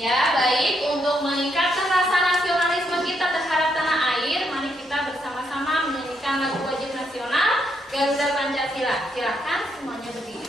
Ya, baik. Untuk meningkatkan rasa nasionalisme kita terhadap tanah air, mari kita bersama-sama menyanyikan lagu wajib nasional Garuda Pancasila. Silakan semuanya berdiri.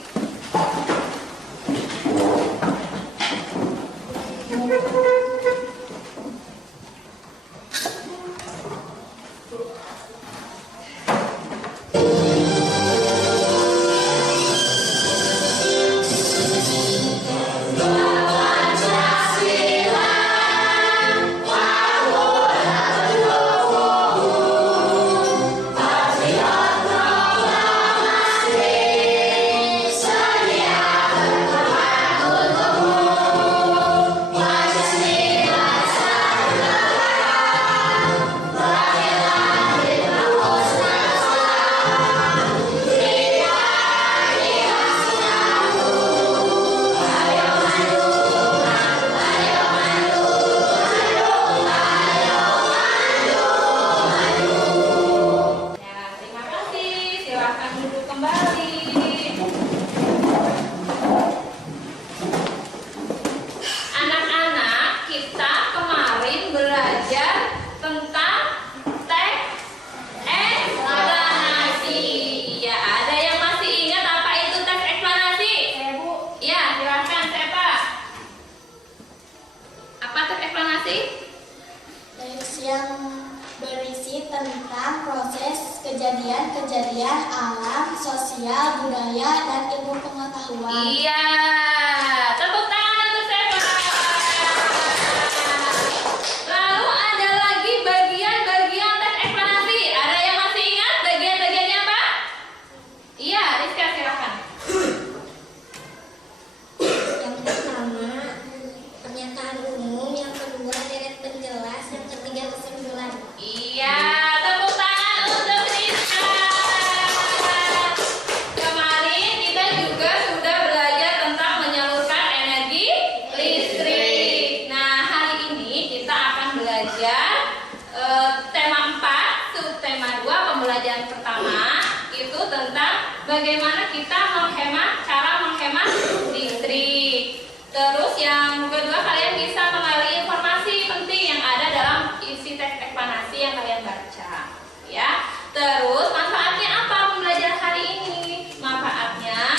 Kejadian alam, sosial, budaya, dan ilmu pengetahuan. Iya, tepuk tangan untuk saya. Lalu ada lagi bagian-bagian teks eksplanasi. Ada yang masih ingat bagian-bagiannya apa? Iya, Rizka silakan. Yang pertama, pernyataan umum. Yang kedua, deret penjelas. Yang ketiga, kesimpulan. Iya. Tepuk tangan untuk Rizka. Kemarin kita juga sudah belajar tentang menyalurkan energi listrik. Nah, hari ini kita akan belajar tema 4, subtema 2 pembelajaran pertama itu tentang bagaimana kita cara menghemat listrik. Terus yang kedua, kalian bisa mengenali informasi penting yang ada dalam isi teks eksplanasi yang kalian baca, ya. Terus manfaatnya apa pembelajaran hari ini? Manfaatnya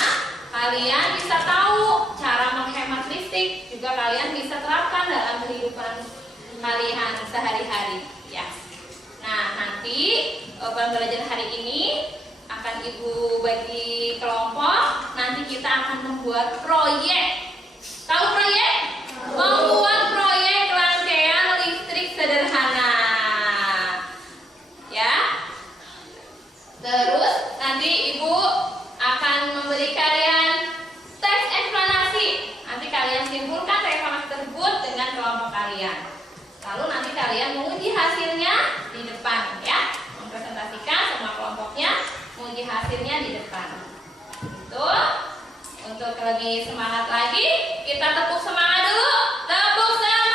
kalian bisa tahu cara menghemat listrik, juga kalian bisa terapkan dalam kehidupan kalian sehari-hari, ya. Nah, nanti pembelajaran hari ini akan Ibu bagi kelompok. Nanti kita akan membuat proyek. Tahu proyek? Membuat proyek rangkaian listrik sederhana. Ya. Terus nanti Ibu akan memberi kalian teks eksplanasi. Nanti kalian simpulkan teks eksplanasi tersebut dengan kelompok kalian. Lalu nanti kalian menguji hasilnya di depan, ya. Mempresentasikan semua kelompoknya, menguji hasilnya di depan. Itu. Untuk lebih semangat lagi, kita tepuk semangat dulu. Tepuk semangat.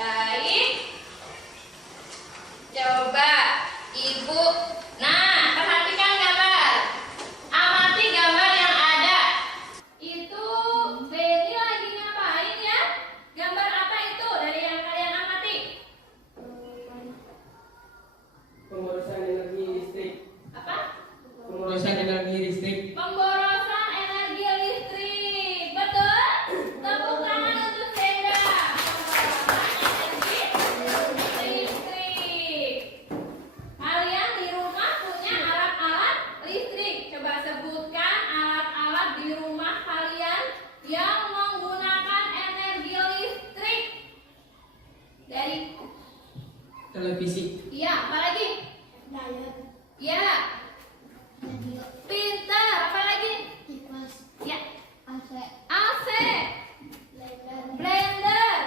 Baik. Coba Ibu. Nah, perhatikan gambar. Amati gambar yang ada. Itu Benny lagi ngapain ya? Gambar apa itu dari yang kalian amati? Pemborosan energi listrik. Apa? Pemborosan energi listrik. Pemborosan energi listrik. Betul? Tepuk tangan untuk Senda. Pemborosan energi listrik. Kalian di rumah punya alat-alat listrik. Coba sebutkan alat-alat di rumah kalian yang menggunakan energi listrik. Dari Televisi. iya, apa lagi? Iya. Pintar. Apa lagi? Ya. AC. Blender.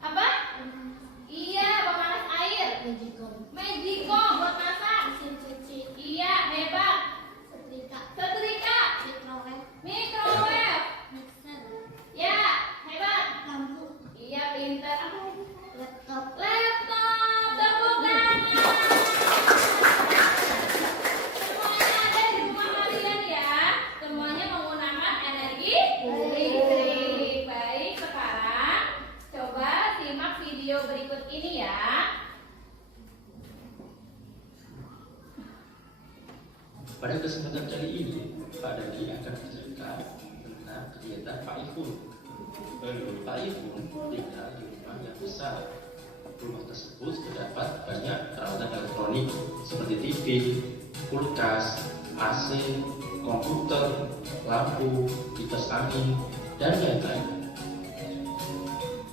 Apa? Iya, pemanas air. Magicom buat masak. Iya, hebat. Setrika. Microwave. Pada kesempatan kali ini, Pak Dadi akan bercerita tentang kegiatan Pak Ifun. Pak Ifun tinggal di rumah yang besar. Rumah tersebut terdapat banyak peralatan elektronik seperti TV, kulkas, AC, komputer, lampu, kipas angin, dan lain-lain.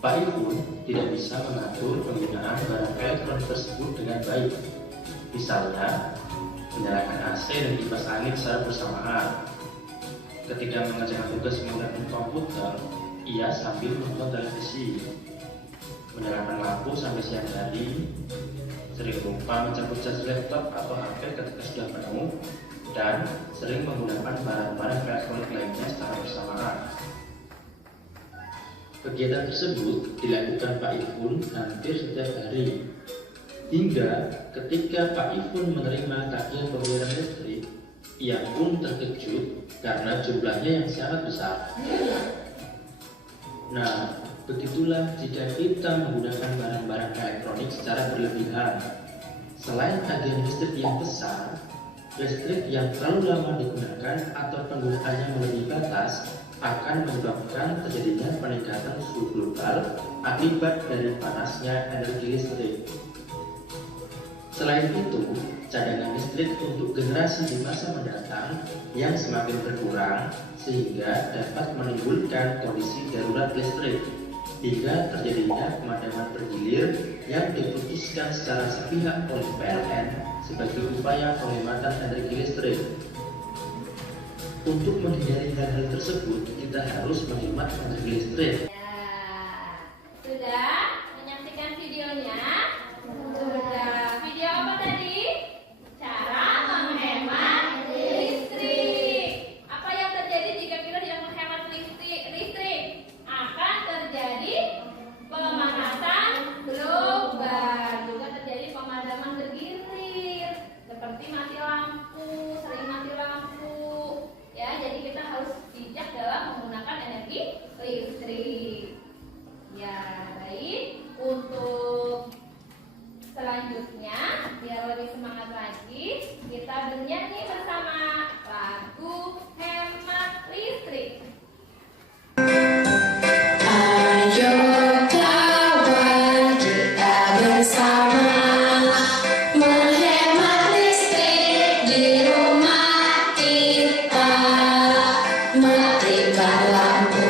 Pak Ifun tidak bisa mengatur penggunaan barang elektronik tersebut dengan baik. Misalnya, menyalakan AC dan kipas angin secara bersamaan. Ketika mengerjakan tugas menggunakan komputer, ia sambil menonton televisi. Menyalakan lampu sampai siang hari, sering lupa mencabut cas laptop atau HP ketika sudah penuh, dan sering menggunakan barang-barang elektronik lainnya secara bersamaan. Kegiatan tersebut dilakukan Pak Ifun hampir setiap hari, hingga ketika Pak Ifun menerima tagihan pembayaran listrik, ia pun terkejut karena jumlahnya yang sangat besar. Nah, begitulah jika kita menggunakan barang-barang elektronik secara berlebihan. Selain tagihan listrik yang besar, listrik yang terlalu lama digunakan atau penggunaannya melebihi batas akan menyebabkan terjadinya peningkatan suhu global akibat dari panasnya energi listrik. Selain itu, cadangan listrik untuk generasi di masa mendatang yang semakin berkurang sehingga dapat menimbulkan kondisi darurat listrik hingga terjadinya pemadaman bergilir yang diputuskan secara sepihak oleh PLN sebagai upaya penghematan energi listrik. Untuk menghindari hal-hal tersebut, kita harus menghemat energi listrik. Ya, sudah menyaksikan videonya? Sudah. Video apa tadi? Cara menghemat listrik. Apa yang terjadi jika kita tidak menghemat listrik? Akan terjadi pemanasan global, juga terjadi pemadaman bergilir, seperti mati lampu, sering mati lampu. Ya, jadi kita harus bijak dalam menggunakan energi listrik. Ya, baik. Untuk selanjutnya, biar lebih semangat lagi, kita bernyanyi bersama lagu Hemat Listrik. Ayo kawan, kita bersama menghemat listrik di rumah kita. Matikan lampu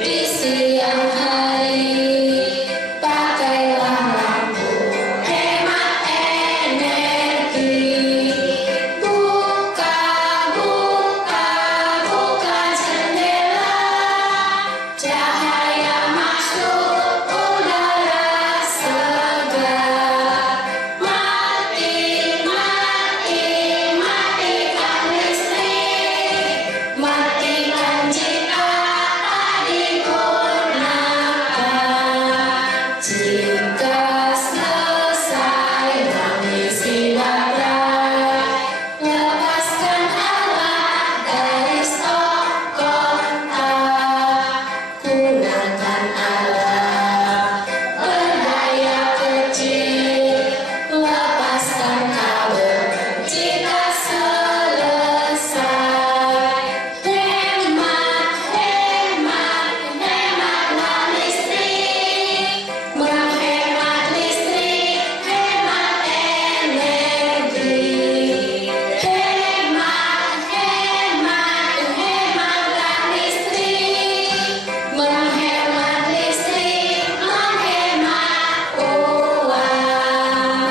di siang hari, pakailah lampu hemat energi. Buka jendela, cahaya masuk udara segar. Matikan listrik, matikan jika tak digunakan. Jika selesai mengisi baterai, lepaskan alat dari stok kontak. Gunakan alat berdaya kecil, lepaskan kabel jika selesai. Hematlah listrik, menghemat listrik, hemat energi. Hematlah listrik, menghemat listrik, menghemat uang.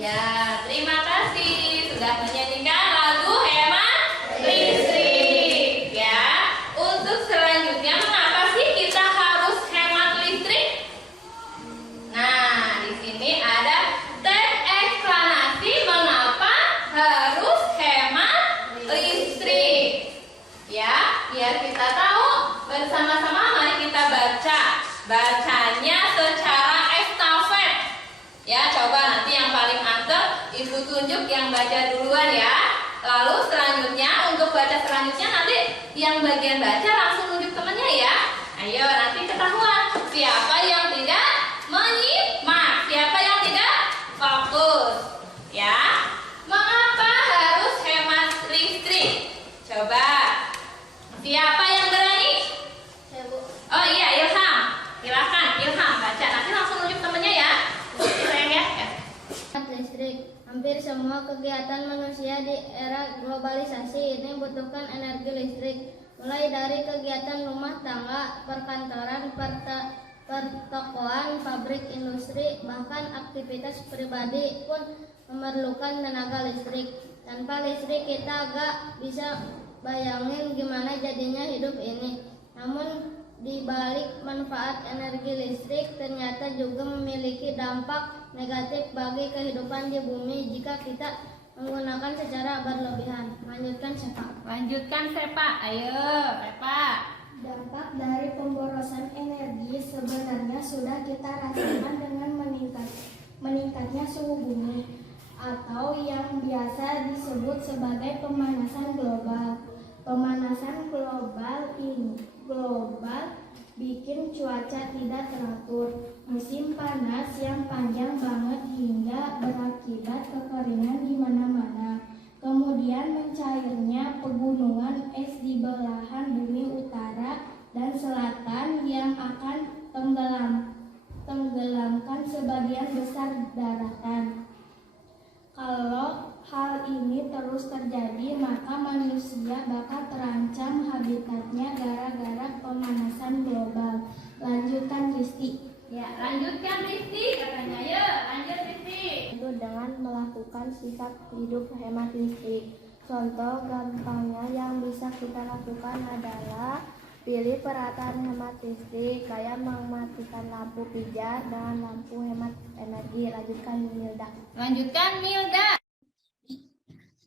Ya, terima kasih sudah menyanyikan lagu Hemat Listrik. Ya, untuk selanjutnya, mengapa sih kita harus hemat listrik? Nah, di sini ada teks eksplanasi mengapa harus hemat listrik. Ya, biar kita tahu bersama-sama, mari kita baca. Bacanya secara estafet. Ya, coba nanti yang paling anteng Ibu tunjuk yang baca duluan ya. Lalu selanjutnya, untuk baca selanjutnya nanti yang bagian baca langsung tunjuk temennya ya. Ayo, nanti ketahuan siapa yang tidak menyimak, siapa yang tidak fokus. Ya, semua kegiatan manusia di era globalisasi ini membutuhkan energi listrik, mulai dari kegiatan rumah tangga, perkantoran, pertokoan, pabrik, industri, bahkan aktivitas pribadi pun memerlukan tenaga listrik. Tanpa listrik kita agak bisa bayangin gimana jadinya hidup ini. Namun di balik manfaat energi listrik ternyata juga memiliki dampak negatif bagi kehidupan di bumi jika kita menggunakan secara berlebihan. Lanjutkan Sepa. Lanjutkan Sepa, ayo Sepa. Dampak dari pemborosan energi sebenarnya sudah kita rasakan dengan meningkatnya suhu bumi atau yang biasa disebut sebagai pemanasan global. Pemanasan global bikin cuaca tidak teratur, musim panas yang panjang banget hingga berakibat kekeringan di mana-mana. Kemudian mencairnya pegunungan es di belahan bumi utara dan selatan yang akan tenggelamkan sebagian besar daratan. Kalau hal ini terus terjadi, maka manusia bakal terancam habitatnya gara-gara pemanasan global. Lanjutkan Risti. Ya, lanjutkan Risti katanya. Yuk, lanjut Risti. Itu dengan melakukan sikap hidup hemat listrik. Contoh gampangnya yang bisa kita lakukan adalah pilih peralatan hemat listrik, kayak mematikan lampu pijar dengan lampu hemat energi. Lanjutkan Milda. Lanjutkan Milda.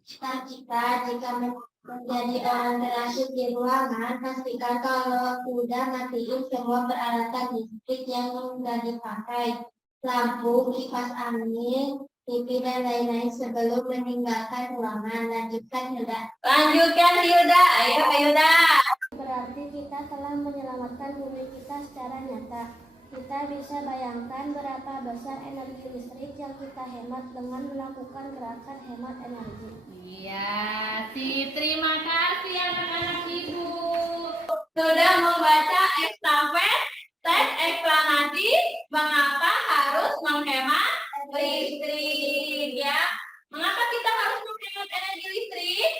Cita-cita jika menjadi orang terasik di ruangan, pastikan kalau udah matiin semua peralatan listrik yang nggak dipakai, lampu, kipas angin, TV dan lain-lain sebelum meninggalkan ruangan. Lanjutkan Hilda. Lanjutkan Hilda, ayo Hilda. Berarti kita telah menyelamatkan bumi kita secara nyata. Kita bisa bayangkan berapa besar energi listrik yang kita hemat dengan melakukan gerakan hemat energi. Iya, terima kasih anak-anak ibu. Sudah membaca estafet teks eksplanasi mengapa harus menghemat listrik ya. Mengapa kita harus menghemat energi listrik?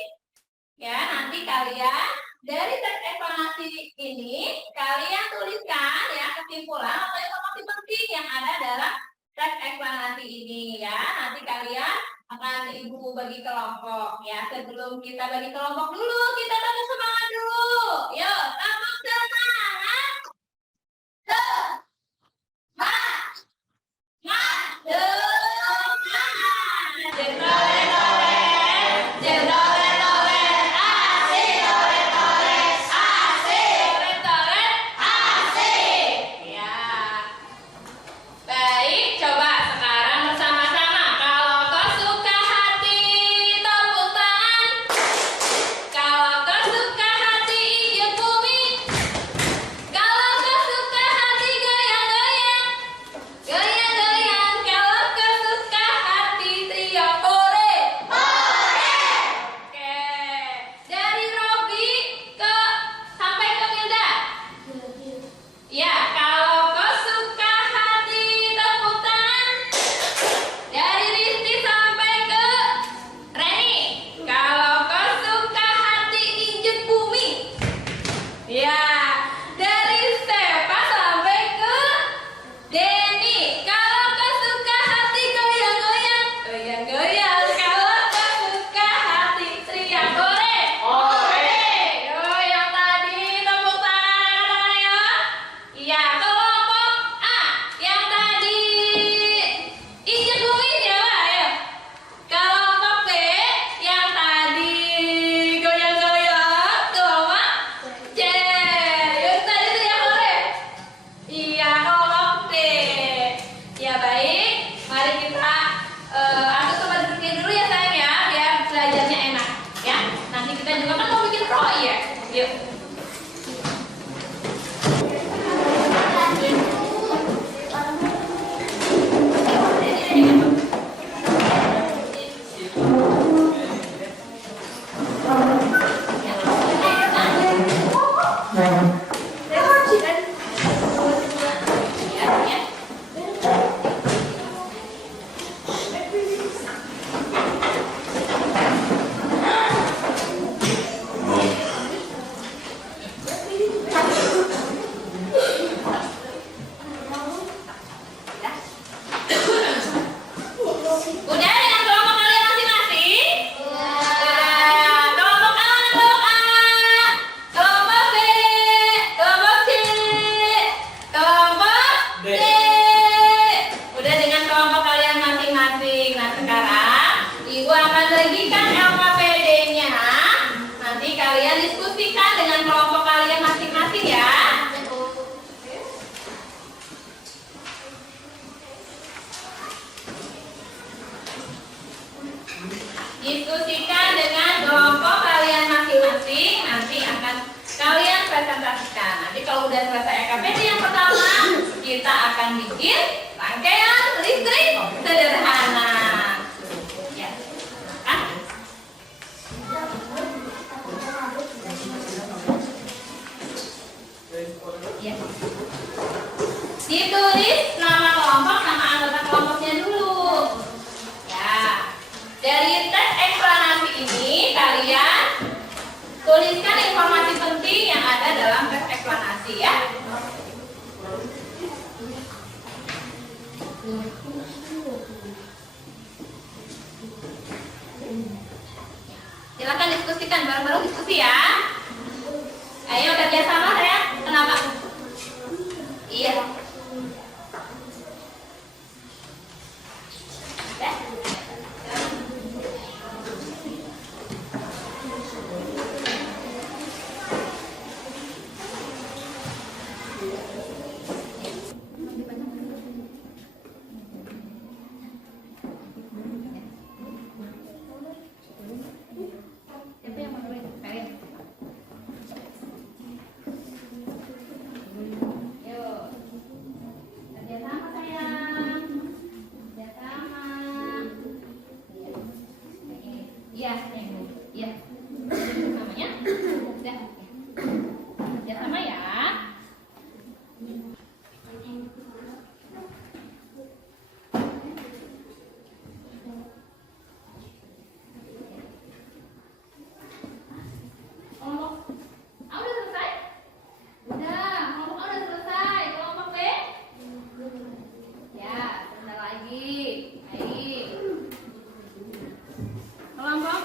Ya, nanti kalian dari teks eksplanasi ini kalian tuliskan ya kesimpulan atau informasi penting yang ada dalam teks eksplanasi ini ya. Nanti kalian akan ibu bagi kelompok ya. Sebelum kita bagi kelompok dulu, kita tepuk semangat dulu. Yuk, tepuk semangat. Baik, coba sekarang bersama-sama. Kalau kau suka hati, tepuk tangan. Kalau kau suka hati, hijau bumi. akan bagikan LKPD-nya. Nanti kalian diskusikan dengan kelompok kalian masing-masing ya. Diskusikan dengan kelompok kalian masing-masing. Nanti akan kalian presentasikan. Nanti kalau udah selesai LKPD yang pertama, kita akan bikin rangkaian listrik sederhana. Ya, kan? Ya. Ditulis nama kelompok sama anggota kelompoknya dulu. Ya. Dari tes eksplanasi ini kalian tuliskan informasi penting yang ada dalam tes eksplanasi ya. Silakan diskusikan, bareng-bareng diskusi ya. Ayo kerjasama ya. Kenapa? Iya. Siapa yang mau mulai? Kalian. Yuk. Kerjasama sayang. Kerjasama. Iya. Iya, iya. Namanya? Udah. Kerjasama ya. Kelompok A udah selesai? Udah, kelompok A udah selesai. Kelompok B? Ya, sebentar lagi. Baik. Kelompok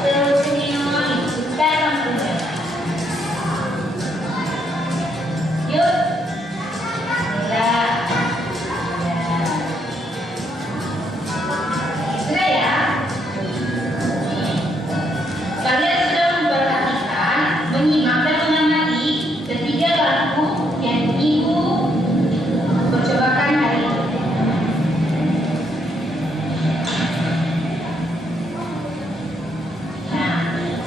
Terus neon dan lampu merah. Yuk. Sudah. Sudah ya. Kalian sudah memperhatikan, menyimak dan mengamati ketiga lagu yang Ibu percobakan hari ini. Nah,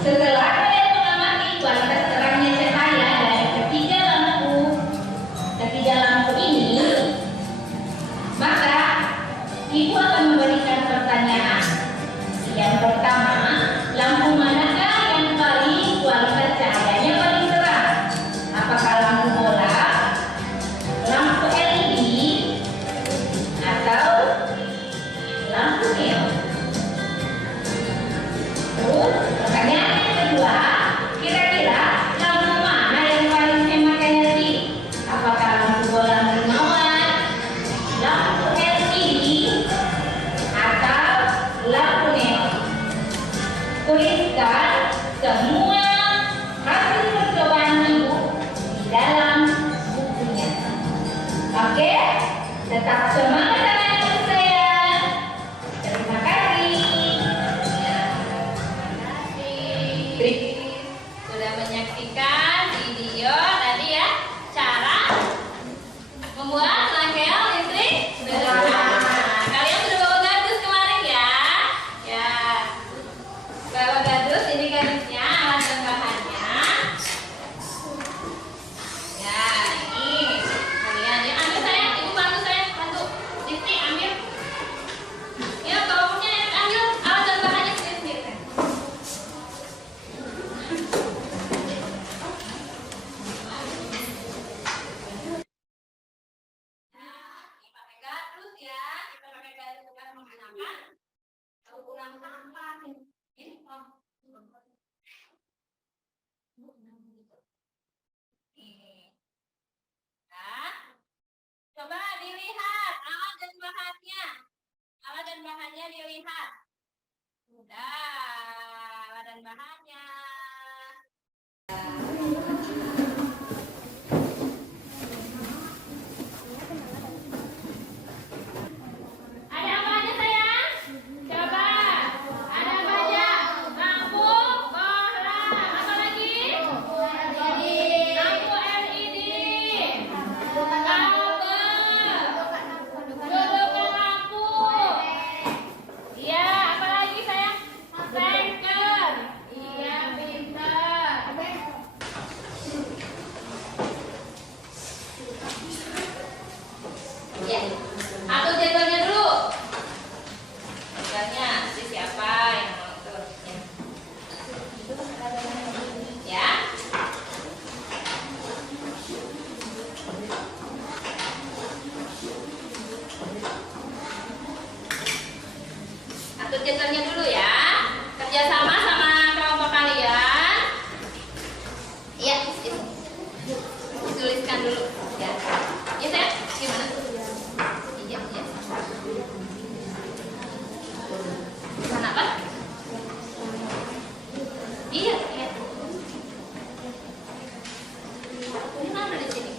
setelah kalian mengamati kualitas terangnya cahaya dari ketiga lampu ini, maka Ibu akan memberikan pertanyaan. Yang pertama, lampu manakah yang paling kualitas cahayanya paling terang? Apakah lampu bola, lampu LED, atau lampu neon? Terus, pertanyaan yang kedua, kira-kira lampu mana yang paling hemat energi? Apakah lampu bola 5 watt, lampu LED, atau lampu neon? Tuliskan semua hasil percobaan Ibu di dalam bukunya. Oke? Tetap semangat anak-anak saya. Terima kasih. Terima kasih sudah menyaksikan video tadi ya, cara membuat rangkaian listrik sederhana. Kalian sudah bawa gardus kemarin ya? Ya. Bawa gardus, ini gardusnya, alat dan bahannya. Ya, ini kalian ya, ambil sayang, Ibu bantu saya, bantu. Listi ambil. Ya, kalau punya ambil alat dan bahannya sendiri-sendiri. Nah, ini pakai gardus ya, kita pakai gardus bukan menggunakan ukuran sampah. Ini Nah, coba dilihat alat dan bahannya. Alat dan bahannya dilihat. Sudah, alat dan bahannya. Ada apa aja sayang? Coba. Ada apa aja? Lampu, bola, apa lagi? Lampu LED, kabel, dudukan lampu. Iya, apa lagi sayang? Sengker. Iya, pintar. Ya, atur jadwalnya dulu. Jadwalnya nanti siapa yang mau atur? Ya. Atur jadwalnya dulu ya. Kerjasama sama kelompok kalian. Iya, tuliskan dulu. Ya, ya saya gimana? Iya, iya. Mana apa? Iya, iya. Ini mana di sini?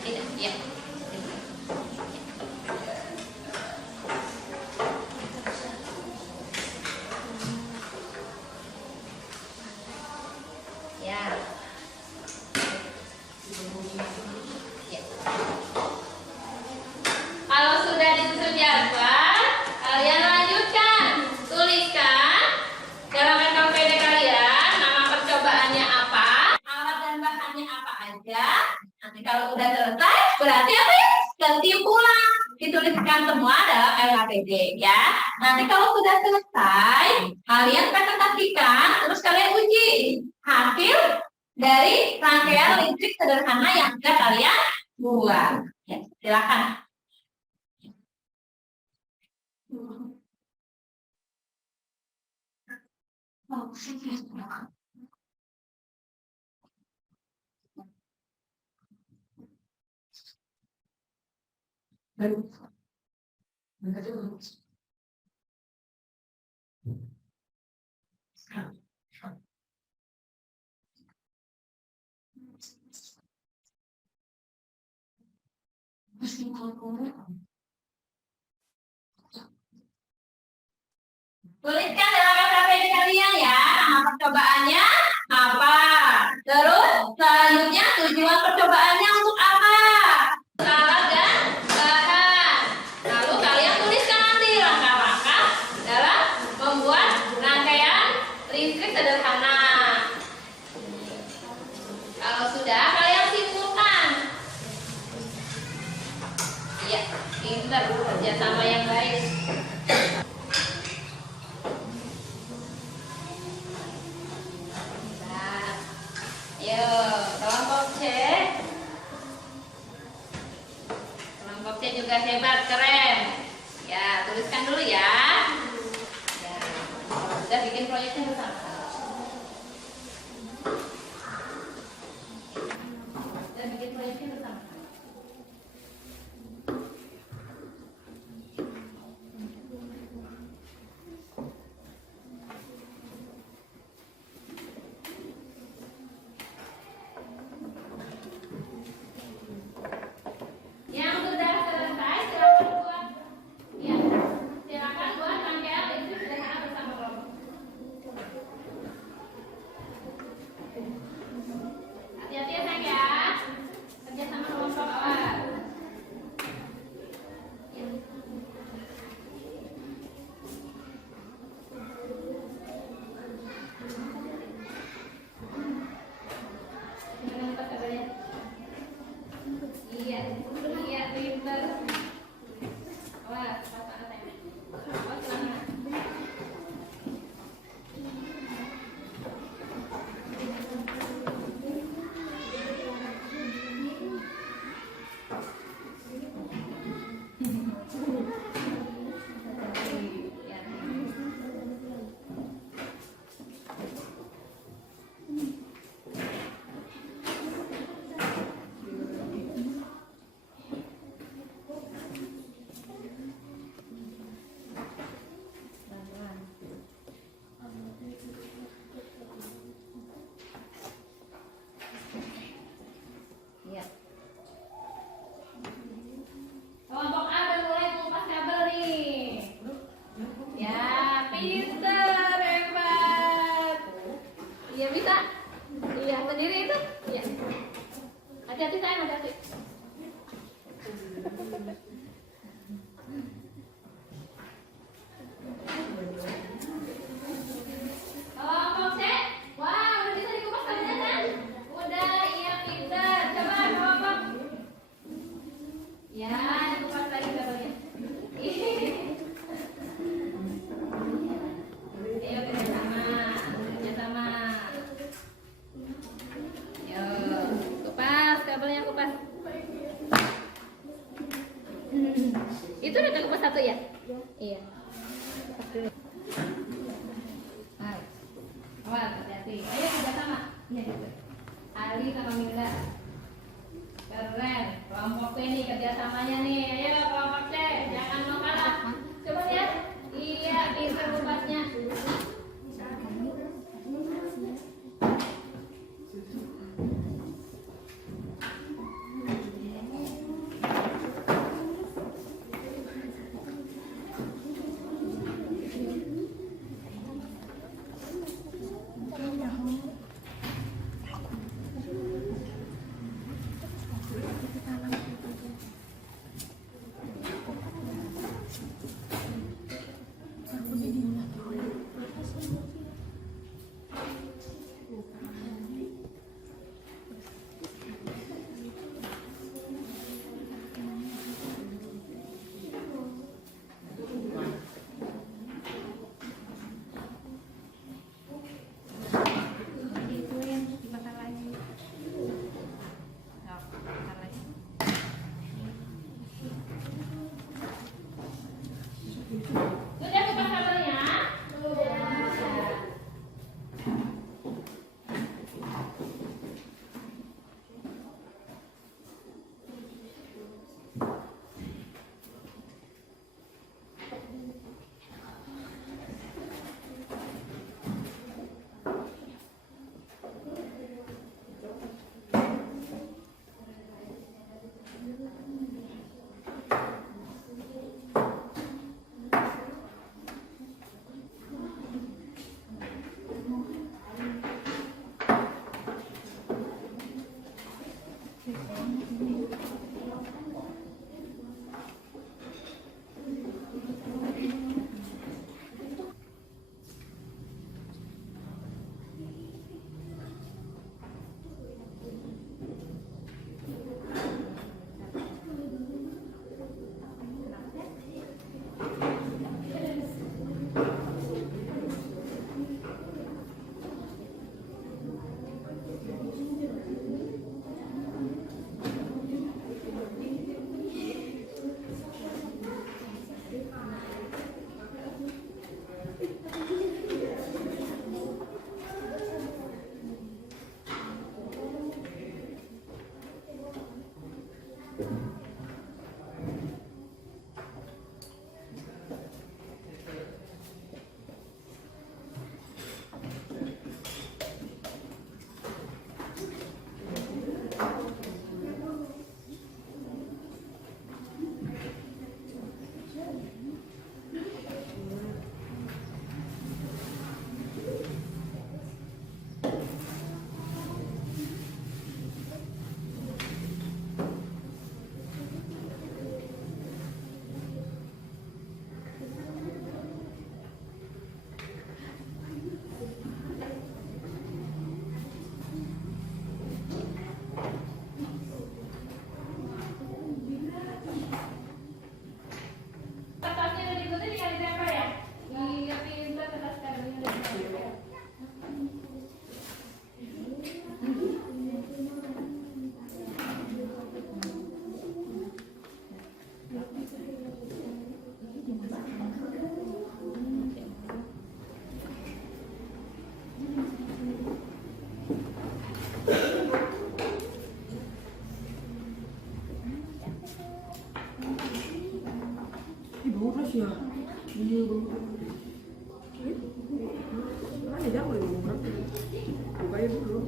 Tidak, iya. Ya. Ya. Kalau sudah disusun jadwal, kalian lanjutkan. Tuliskan dalam NKPD kalian nama percobaannya apa, alat dan bahannya apa aja. Nanti kalau udah selesai, berarti apa ya? Kesimpulan. Dituliskan semua dalam LKPD ya. Nanti kalau sudah selesai, kalian presentasikan, terus kalian uji hasil dari rangkaian listrik sederhana yang sudah kalian buat. Ya, silakan. Tuliskan dalam KTP kalian ya, nama percobaannya apa. Terus selanjutnya tujuan percobaannya untuk apa. Syarat dan bahan. Lalu kalian tuliskan nanti langkah-langkah dalam membuat rangkaian listrik sederhana. Kalau sudah kalian simpulkan. Iya, pintar kerjasama yang baik. Ayo, kelompok C. Kelompok C juga hebat, keren. Ya, tuliskan dulu ya. Ya, sudah bikin proyeknya bersama. Sudah bikin proyeknya bersama. Yang sudah selesai silakan buat, ya, silakan buat rangkaian listrik sederhana bersama kelompok. Hati-hati ya sayang ya, kerja sama kelompok awas. Ya. Gimana Pak kabarnya? Iya, iya, pintar. Awas, pasangan saya. Awas, tangan. Iya. Kelompok A udah mulai mengupas kabel nih. Ya, pintar, hebat. Iya bisa. Iya, sendiri itu. Iya. Hati-hati sayang, hati-hati. Kelompok C. Wah, udah bisa dikupas kabelnya kan? Udah, iya pintar. Coba kelompok. Ya, dikupas lagi kabelnya. Ayo kerjasama, kerjasama. Yo, kupas kabelnya, kupas. Itu udah kupas satu ya? Iya. Kupas dulu. Hai. Awas, hati-hati. Ayo kerjasama. Iya gitu. Ali sama Mila. Keren. Kelompok B nih kerjasamanya nih. Ayo kelompok C, jangan mau kalah. Coba lihat. Iya, pintar kupasnya. Bukain dulu.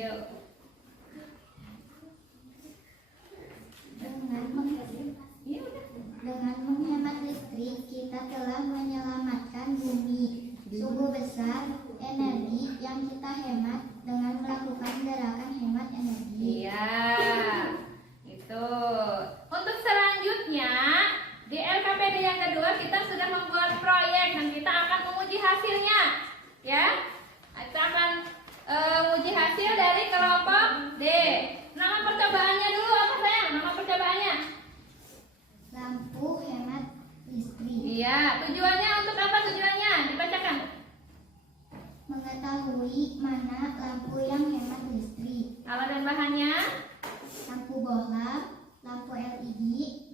Yuk. Iya udah. Dengan menghemat listrik, kita telah menyelamatkan bumi. Sungguh besar energi yang kita hemat dengan melakukan gerakan hemat energi. Iya. Itu. Untuk selanjutnya di LKPD yang kedua kita sudah membuat proyek dan kita akan menguji hasilnya. Ya. Kita akan menguji hasil dari kelompok D. Nama percobaannya dulu apa sayang? Nama percobaannya? Lampu hemat listrik. Iya. Tujuannya untuk apa tujuannya? Dibacakan. Mengetahui mana lampu yang hemat listrik. Alat dan bahannya? Lampu bohlam, lampu LED,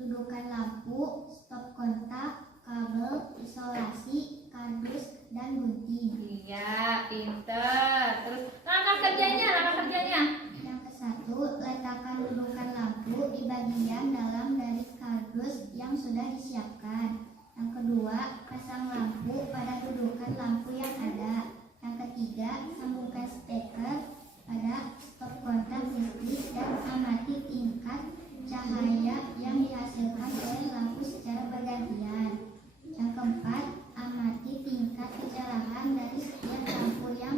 dudukan lampu, stop kontak, kabel, isolasi, kardus, dan gunting. Iya, pinter. Terus langkah kerjanya. Yang ke-1, letakkan dudukan lampu di bagian dalam dari kardus yang sudah disiapkan. Yang kedua, pasang lampu pada dudukan lampu yang ada. Yang ketiga, sambungkan steker pada stop kontak listrik dan amati tingkat cahaya yang dihasilkan oleh lampu secara bergantian. Yang keempat, amati tingkat kecerahan dari setiap lampu yang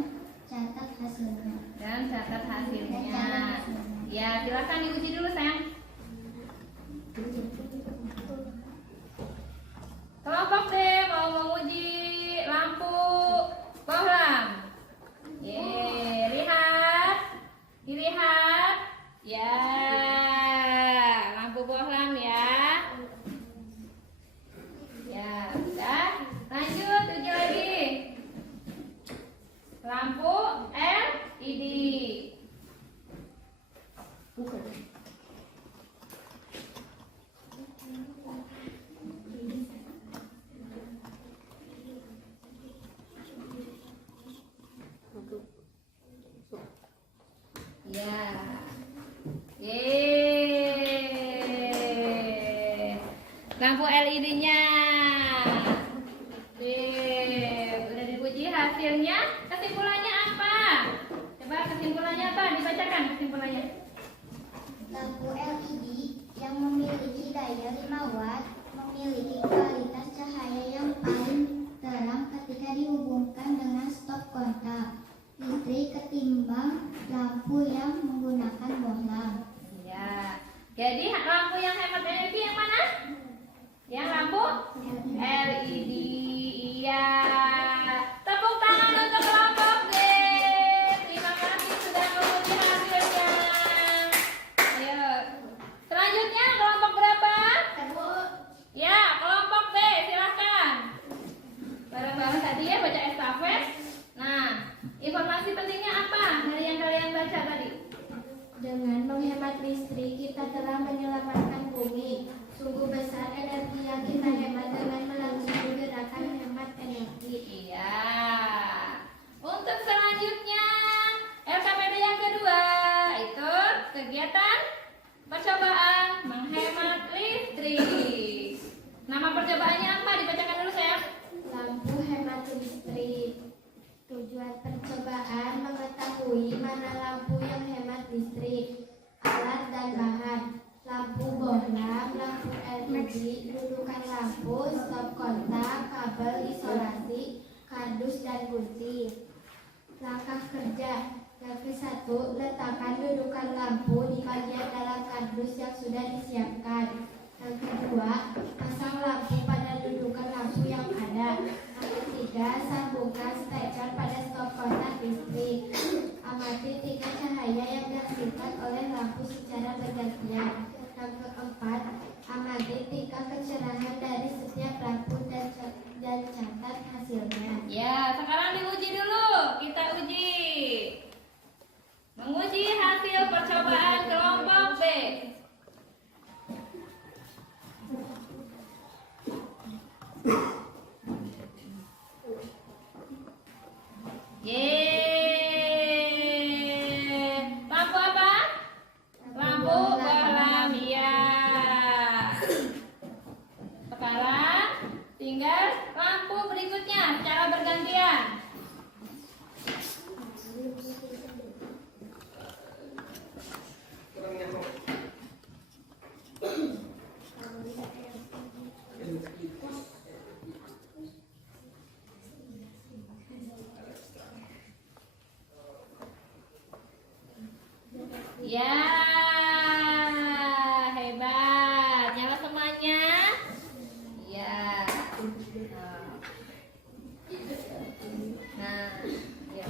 catat hasilnya. Dan catat hasilnya. Dan catat hasilnya. Ya, silakan diuji dulu sayang. Kelompok D mau menguji lampu bohlam. Dilihat. Ya, lampu bohlam ya. Ya, sudah. Lanjut, uji lagi. Lampu LED. Ya. Lampu LED-nya. Udah diuji hasilnya. Kesimpulannya apa? Coba kesimpulannya apa? Dibacakan kesimpulannya. Lampu LED yang memiliki daya 5 watt memiliki kualitas cahaya yang paling terang ketika dihubungkan dengan stop kontak listrik ketimbang lampu yang menggunakan bohlam. Ya. Jadi lampu yang hemat energi yang mana? Yang lampu LED. Iya. Tepuk tangan untuk kelompok D. Terima kasih sudah menguji hasilnya. Ayo. Selanjutnya kelompok berapa? Ya, kelompok B. Silahkan. Bareng-bareng tadi ya baca estafet. Nah, informasi pentingnya apa dari yang kalian baca tadi? Dengan menghemat listrik kita telah menyelamatkan bumi. Sungguh besar energi yang kita hemat dengan melakukan gerakan hemat energi. Iya. Untuk selanjutnya LKPD yang kedua itu kegiatan percobaan menghemat listrik. Nama percobaannya apa? Dibacakan dulu sayang. Lampu hemat listrik. Tujuan percobaan mengetahui mana lampu yang hemat listrik. Alat dan bahan: lampu bohlam, lampu LED, dudukan lampu, stop kontak, kabel isolasi, kardus dan gunting. Langkah kerja: yang ke-1, letakkan dudukan lampu di bagian dalam kardus yang sudah disiapkan. Yang kedua, pasang lampu pada dudukan lampu yang ada. Yang ketiga, sambungkan steker pada stop kontak listrik. Amati tingkat cahaya yang dihasilkan oleh lampu secara bergantian. Yang keempat, amati tingkat kecerahan dari setiap lampu dan catat hasilnya. Ya, sekarang diuji dulu. Kita uji. Menguji hasil percobaan kelompok B. Lampu apa? Lampu bohlam ya. Sekarang tinggal lampu berikutnya secara bergantian. Ya, hebat. Nyala semuanya. Ya. Nah, ya.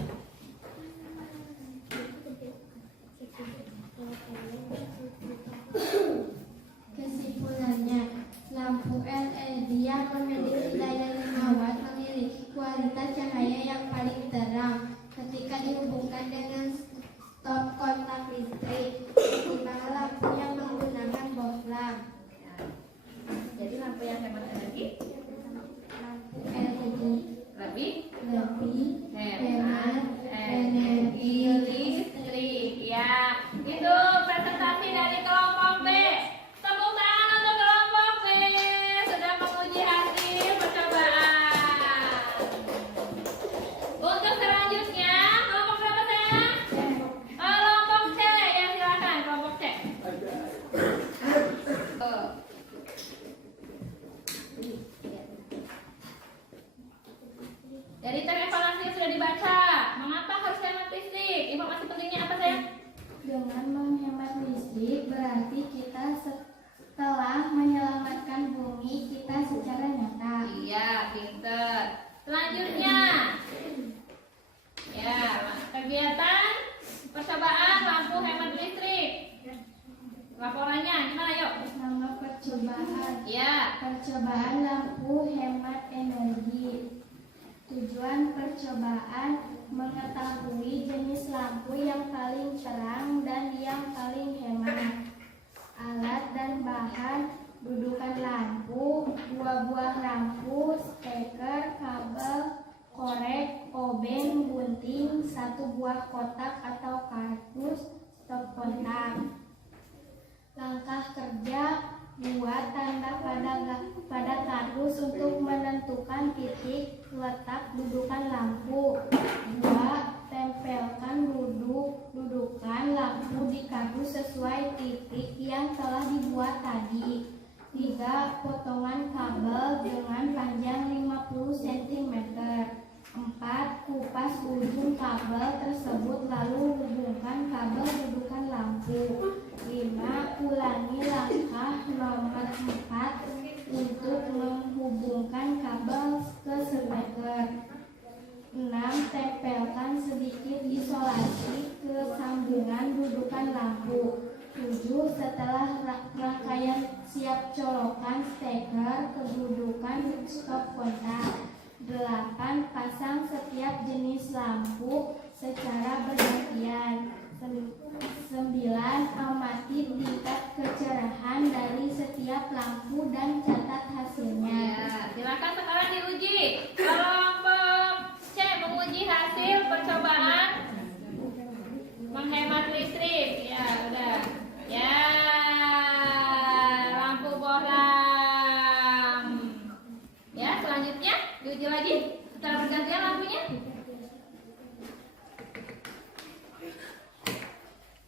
Kesimpulannya, lampu LED yang memiliki daya 5 watt memiliki kualitas cahaya yang paling terang ketika dihubungkan dengan stop kontak listrik ketimbang lampu yang menggunakan bohlam. Ya. Jadi lampu yang hemat energi Lampu LED lebih lebih hemat energi listrik. Ya, itu presentasi dari kelompok B. Tepuk tangan untuk kelompok B sudah menguji hasil percobaan. Untuk selanjutnya kelompok berapa sayang? Kelompok C, ya silakan kelompok C. Oh. Dari teks evaluasi yang sudah dibaca, mengapa harus hemat listrik? Informasi pentingnya apa sayang? Dengan menghemat listrik berarti kita telah menyelamatkan bumi kita secara nyata. Iya, pinter. Selanjutnya, ya, kegiatan percobaan lampu hemat listrik. Laporannya gimana yuk? Nama percobaan. Ya, Percobaan lampu hemat energi. Tujuan percobaan mengetahui jenis lampu yang paling terang dan yang paling hemat. Alat dan bahan: dudukan lampu, 2 buah lampu, steker, kabel, korek, obeng, gunting, 1 buah kotak atau kardus, stop kontak. Langkah kerja: buat tanda pada kardus untuk menentukan titik letak dudukan lampu. 2. Tempelkan dudukan lampu di kardus sesuai titik yang telah dibuat tadi. 3. Potongan kabel dengan panjang 50 cm. 4. Kupas ujung kabel tersebut lalu hubungkan kabel dudukan lampu. 5. Ulangi langkah nomor 4 untuk menghubungkan kabel ke steker. 6. Tempelkan sedikit isolasi ke sambungan dudukan lampu. 7. Setelah rangkaian siap, colokan steker ke dudukan stop kontak. 8. Pasang setiap jenis lampu secara bergantian. 9. Amati tingkat kecerahan dari setiap lampu dan catat hasilnya. ya. Silakan sekarang diuji. Kelompok C menguji hasil percobaan menghemat listrik. Ya, udah. Ya, lampu bohlam. Ya, selanjutnya diuji lagi secara bergantian lampunya.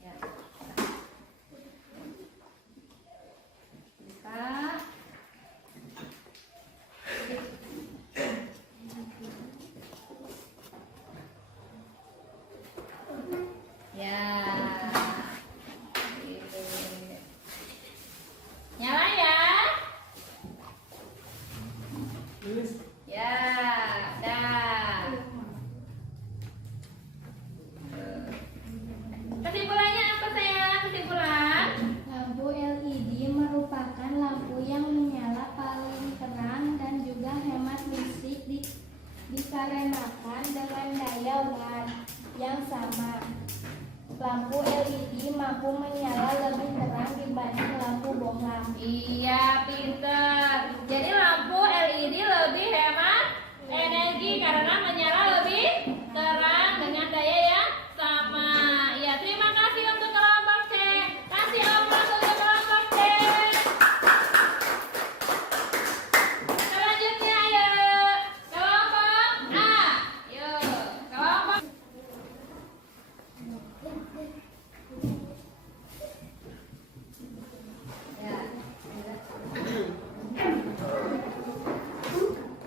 Ya. Bisa. Ya. Gitu. Nyala ya? Ya, dah. Kesimpulannya apa sayang? Kesimpulan? Lampu LED merupakan lampu yang menyala paling terang dan juga hemat listrik dikarenakan dengan daya watt yang sama. Lampu LED mampu menyala lebih terang dibanding lampu bohlam. Iya, pinter. Jadi lampu LED lebih hemat energi karena menyala lebih terang dengan daya yang sama. Ya, terima kasih untuk kelompok C. Kasih aplaus untuk kelompok C. Selanjutnya, ayo kelompok A. Yuk, kelompok. Ya.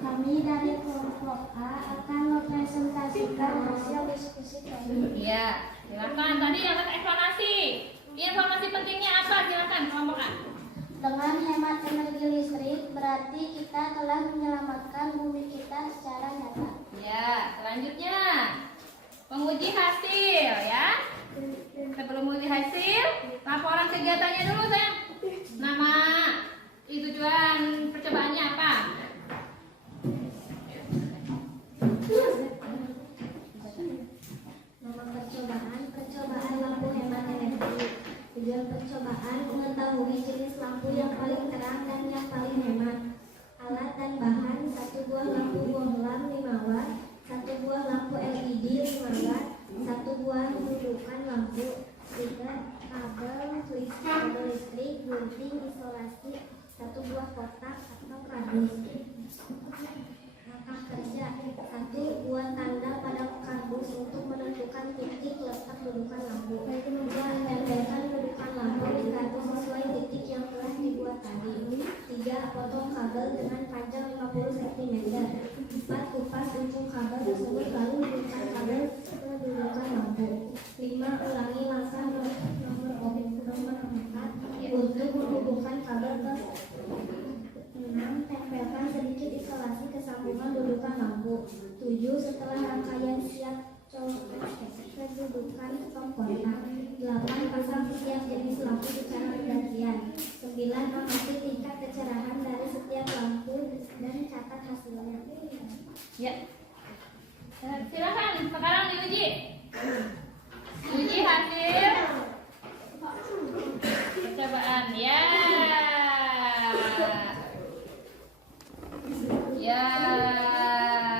Kami dari kelompok A akan mempresentasikan hasil diskusi tadi. Ya, silakan. Tadi yang eksplanasi. Informasi pentingnya apa? Silakan kelompok A. Dengan hemat energi listrik berarti kita telah menyelamatkan bumi kita secara nyata. Ya, selanjutnya menguji hasil ya. Sebelum menguji hasil, laporan kegiatannya dulu sayang. Nama, tujuan percobaannya apa? Nama percobaan lampu hemat energi. Tujuan percobaan mengetahui jenis lampu yang paling terang dan yang paling hemat. Alat dan bahan: 1 buah lampu bohlam 5 watt, 1 buah lampu LED 5 watt, 1 buah dudukan lampu, 3 kabel listrik, gunting isolasi, 1 buah kotak atau kardus. Langkah kerja: 1. Buat tanda pada kardus untuk menentukan titik letak dudukan lampu. 2. Tempelkan dudukan lampu di kardus sesuai titik yang telah dibuat tadi. 3. Potong kabel dengan panjang 50 cm. 4. Kupas ujung kabel tersebut lalu hubungkan kabel ke dudukan lampu. 5. Ulangi langkah nomor 4 untuk menghubungkan kabel ke 6. Tempelkan sedikit isolasi ke sambungan dudukan lampu. 7. Setelah rangkaian siap, colokkan kedudukan stop kontak. 8. Pasang setiap jenis lampu secara bergantian. 9. Amati tingkat kecerahan dari setiap lampu dan catat hasilnya. Ya. Silakan sekarang diuji. Uji hasil percobaan ya. Ya,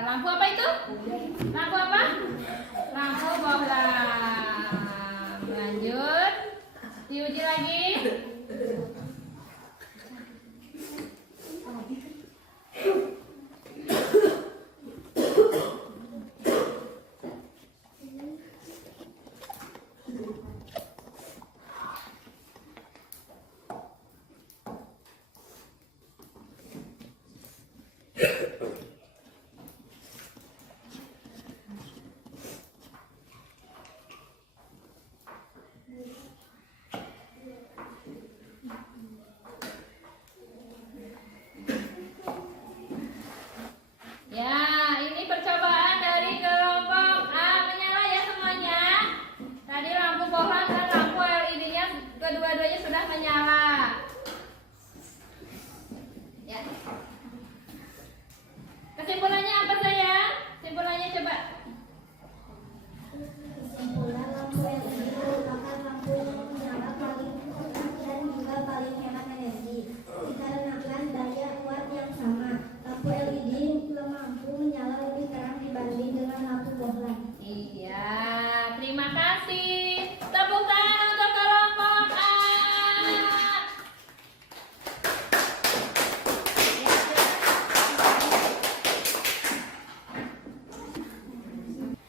lampu apa itu? Lampu apa? Lampu bohlam. Lanjut, diuji lagi. Ya, ini percobaan dari kelompok A. Menyala ya semuanya. Tadi lampu bohlam dan lampu LED-nya kedua-duanya sudah menyala. Ya. Kesimpulannya apa sayang? Kesimpulannya coba. Kesimpulan, lampu LED merupakan lampu yang menyala paling cepat dan juga paling hemat energi. Dikarenakan daya watt yang sama, lampu LED mampu menyala lebih terang dibanding dengan lampu bohlam. Iya, terima kasih. Tepuk tangan untuk kelompok A.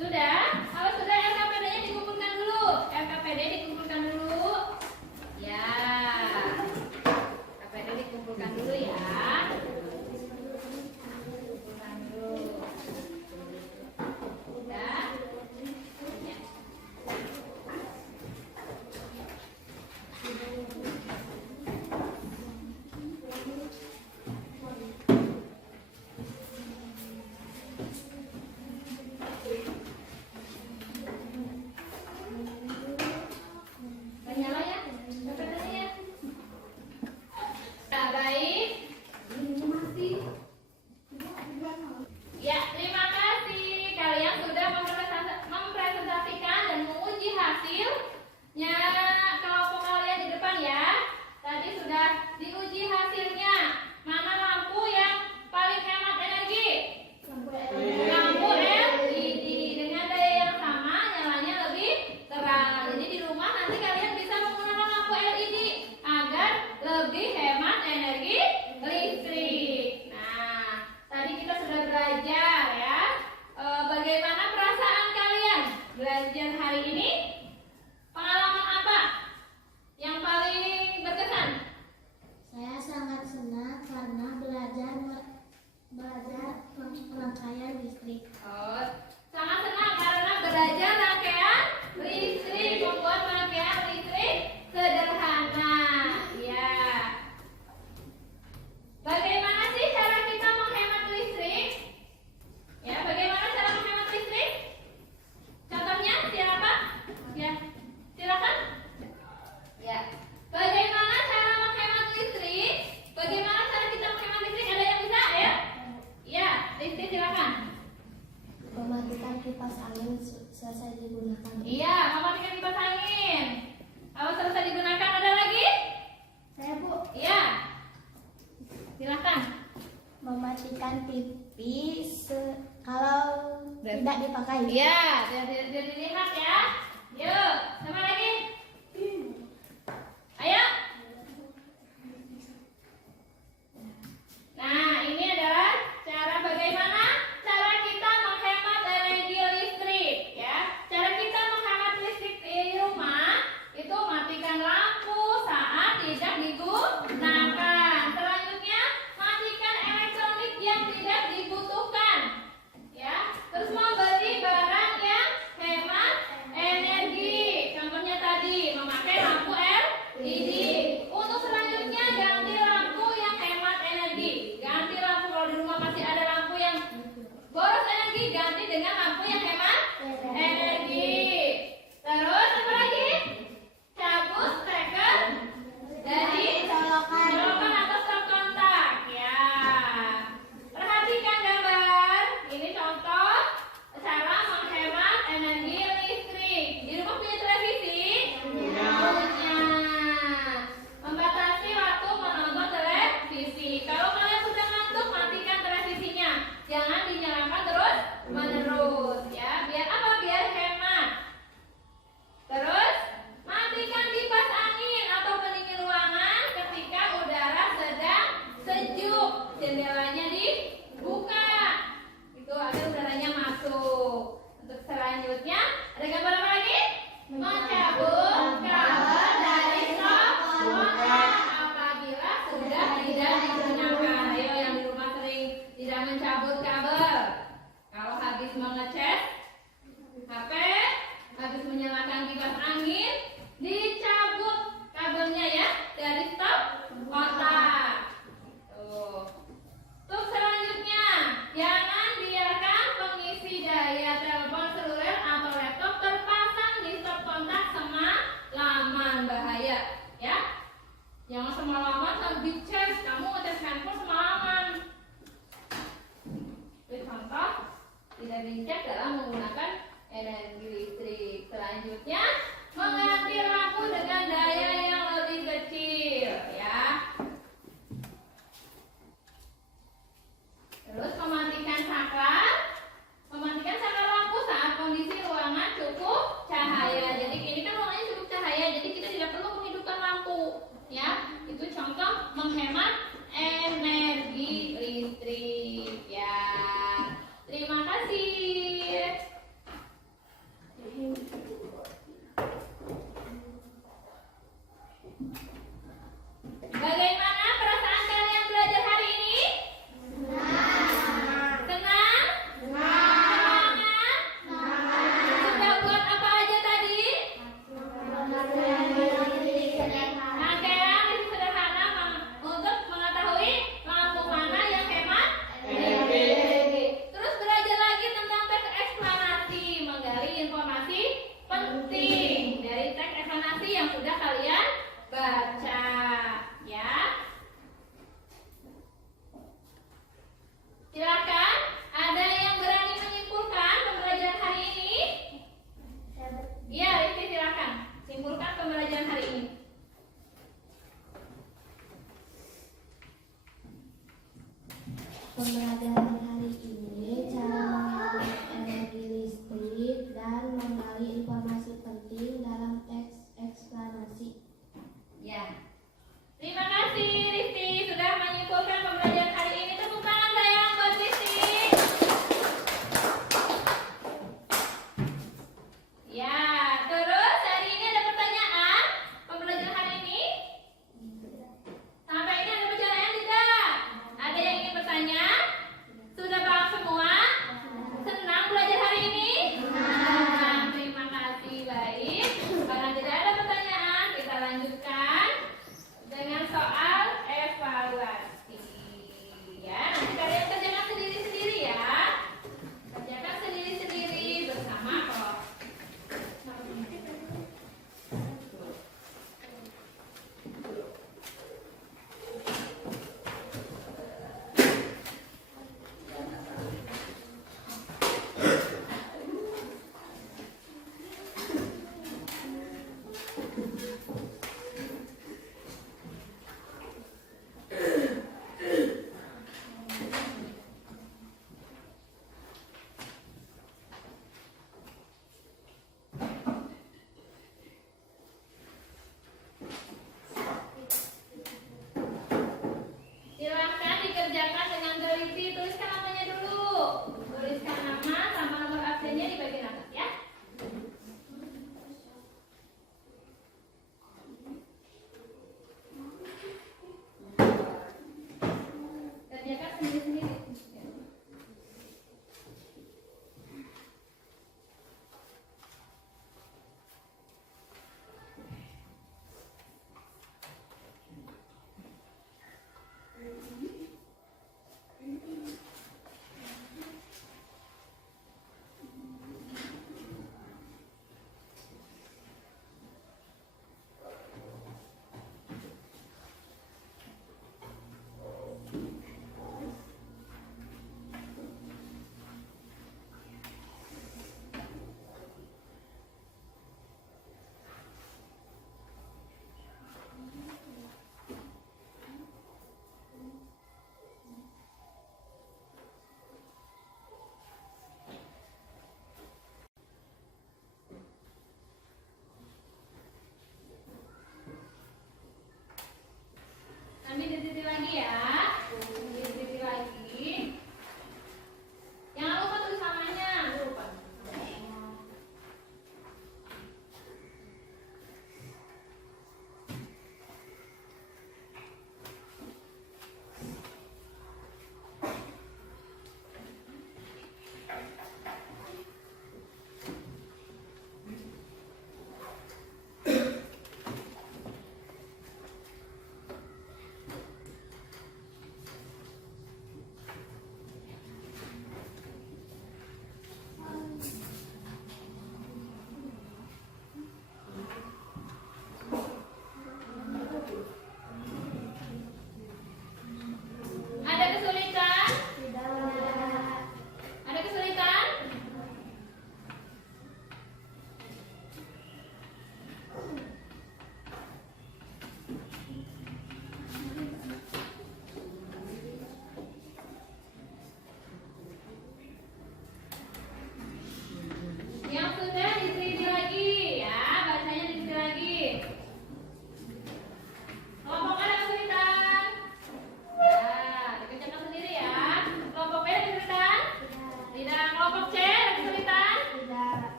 Sudah? Awas sudah LKPD-nya dikumpulkan dulu. LKPD dikumpulkan dulu. Ya. LKPD dikumpulkan dulu ya. Kumpulkan dulu. Sudah? Ya. Menyala ya? LKPD-nya ya? Nah, baik. Ya, terima kasih. Kalian sudah mempresentasikan dan menguji hasilnya kelompok kalian di depan ya. Tadi sudah diuji hasilnya. Mana lampu yang paling hemat energi? Lampu LED dengan daya yang sama, nyalanya lebih terang. Jadi di rumah nanti kalian bisa menggunakan lampu LED agar lebih hemat energi listrik. Nah, tadi kita sudah belajar ya. Bagaimana perasaan kalian belajar hari ini? Pengalaman apa yang paling berkesan? Saya sangat senang karena belajar rangkaian listrik. Oh, sangat senang karena belajar rangkaian listrik, membuat rangkaian listrik kipas angin selesai digunakan. Iya, mematikan kipas angin. Kalau selesai digunakan ada lagi? Saya Bu, Iya. Silakan. mematikan TV kalau tidak dipakai. Iya, biar dilihat ya. Yuk, sama lagi. Ayo. Nah, ini adalah cara bagaimana cara kita menghemat energi listrik ya. Cara kita menghemat listrik di rumah itu matikan lampu saat tidak digunakan. Selanjutnya, matikan elektronik yang tidak dibutuhkan. Ya, terus membeli barang yang hemat energi. Contohnya tadi memakai lampu LED. Untuk selanjutnya ganti lampu yang hemat energi. Ganti lampu kalau di rumah masih ada lampu yang boros energi, ganti dengan lampu yang hemat energi. Terus apa lagi? Cabut steker dari colokan atau stop kontak ya. Perhatikan gambar. Ini contoh cara menghemat energi listrik. Di rumah punya televisi? Punya. Membatasi waktu menonton televisi. Kalau kalian sudah ngantuk, matikan televisinya. Jangan dinyalakan terus menerus ya. Biar apa? Biar hemat. Terus matikan kipas angin atau pendingin ruangan ketika udara sedang sejuk. Jendelanya dibuka. Itu agar udaranya masuk. Untuk selanjutnya ada gambar apa lagi? Mencabut kabel dari stop kontak apabila sudah tidak digunakan. Ayo yang di rumah sering tidak mencabut kabel. Kalau habis mengecas HP, habis menyalakan kipas angin, dicabut kabelnya ya dari stop kontak. Tuh. Untuk selanjutnya, jangan biarkan pengisi daya telepon seluler atau laptop terpasang di stop kontak semalaman, bahaya ya. Jangan semalaman harus dicas, kamu ngecas handphone semalaman. Itu contoh tidak dicas dalam menggunakan energi listrik. Selanjutnya, mengganti lampu dengan daya yang lebih kecil ya. Terus mematikan saklar lampu saat kondisi ruangan cukup cahaya. Jadi ini kan ruangannya cukup cahaya, jadi kita tidak perlu menghidupkan lampu, ya. Itu contoh menghemat energi listrik, ya. Terima kasih.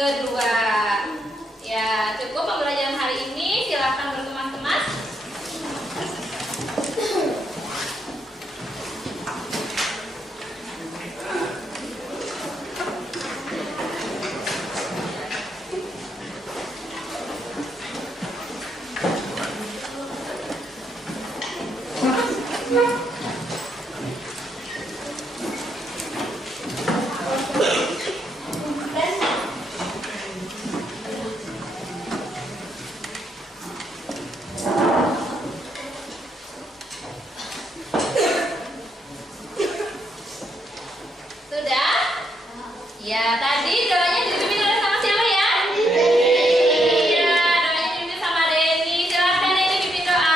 kedua. Ya, cukup pembelajaran hari ini. Silakan berteman-teman. Sudah? Ya, tadi doanya dipimpin oleh sama siapa ya? Iya, doanya dipimpin sama Denny. Silakan Denny pimpin doa.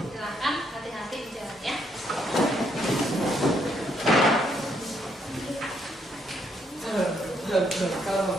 Silakan hati-hati di jalan ya. Kalau